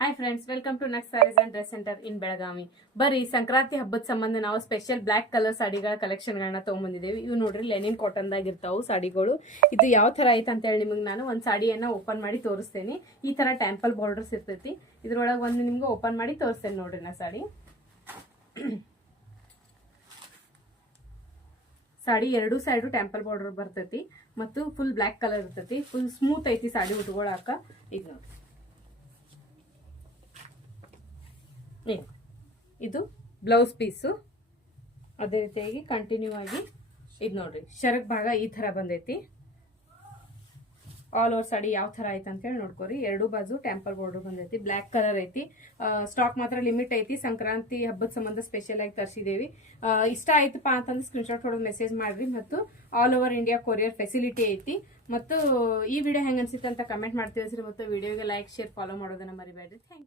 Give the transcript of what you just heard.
Hi friends, welcome to next saris and dress centre in Belagavi. ಬರೀ ಸಂಕ್ರಾಂತಿ ಹಬ್ಬದ ಸಂಬಂಧ ನಾವು ಸ್ಪೆಷಲ್ ಬ್ಲಾಕ್ ಕಲರ್ ಸಾಡಿಗಳ ಕಲೆಕ್ಷನ್ಗಳನ್ನ ತೊಗೊಂಬಂದಿದ್ದೇವೆ. ಇವು ನೋಡ್ರಿ ಲೆನಿನ್ ಕಾಟನ್ದಾಗ ಇರ್ತಾವು ಸಾಡಿಗಳು. ಇದು ಯಾವ ಥರ ಐತೆ ಅಂತೇಳಿ ನಿಮಗೆ ನಾನು ಒಂದು ಸಾಡಿಯನ್ನು ಓಪನ್ ಮಾಡಿ ತೋರಿಸ್ತೇನೆ. ಈ ಥರ ಟೆಂಪಲ್ ಬಾರ್ಡರ್ಸ್ ಇರ್ತೈತಿ. ಇದ್ರೊಳಗೆ ಒಂದು ನಿಮ್ಗೆ ಓಪನ್ ಮಾಡಿ ತೋರಿಸ್ತೇನೆ ನೋಡ್ರಿ ನಾ ಸಾಡಿ. ಸಾಡಿ ಎರಡು ಸೈಡು ಟೆಂಪಲ್ ಬಾರ್ಡರ್ ಬರ್ತೈತಿ ಮತ್ತು ಫುಲ್ ಬ್ಲಾಕ್ ಕಲರ್ ಇರ್ತೈತಿ. ಫುಲ್ ಸ್ಮೂತ್ ಐತಿ ಸಾಡಿ ಉಟ್ಕೊಳಕ. ಇದು ನೋಡ್ರಿ, ಇದು ಬ್ಲೌಸ್ ಪೀಸು. ಅದೇ ರೀತಿಯಾಗಿ ಕಂಟಿನ್ಯೂ ಆಗಿ ಇದು ನೋಡ್ರಿ ಶರಕ್ ಭಾಗ ಈ ಥರ ಬಂದೈತಿ. ಆಲ್ ಓವರ್ ಸಾಡಿ ಯಾವ ಥರ ಐತೆ ಅಂತೇಳಿ ನೋಡ್ಕೋರಿ. ಎರಡು ಬಾಜು ಟೆಂಪಲ್ ಬಾರ್ಡರ್ ಬಂದೈತಿ. ಬ್ಲ್ಯಾಕ್ ಕಲರ್ ಐತಿ. ಸ್ಟಾಕ್ ಮಾತ್ರ ಲಿಮಿಟ್ ಐತಿ. ಸಂಕ್ರಾಂತಿ ಹಬ್ಬದ ಸಂಬಂಧ ಸ್ಪೆಷಲ್ ಆಗಿ ತರಿಸಿದೇವಿ. ಇಷ್ಟ ಆಯ್ತಪ್ಪ ಅಂತಂದ್ರೆ ಸ್ಕ್ರೀನ್ಶಾಟ್ ಹೊಡೆದು ಮೆಸೇಜ್ ಮಾಡ್ರಿ. ಮತ್ತು all over India courier facility ಐತಿ. ಮತ್ತು ಈ ವಿಡಿಯೋ ಹೆಂಗೆ ಅನ್ಸಿತ್ತು ಅಂತ ಕಮೆಂಟ್ ಮಾಡಿ ತಿಳಿಸ್ರಿ. ಮತ್ತು ವಿಡಿಯೋಗೆ ಲೈಕ್, ಶೇರ್, ಫಾಲೋ ಮಾಡೋದನ್ನ ಮರಿಬೇಡ್ರಿ. Thank you.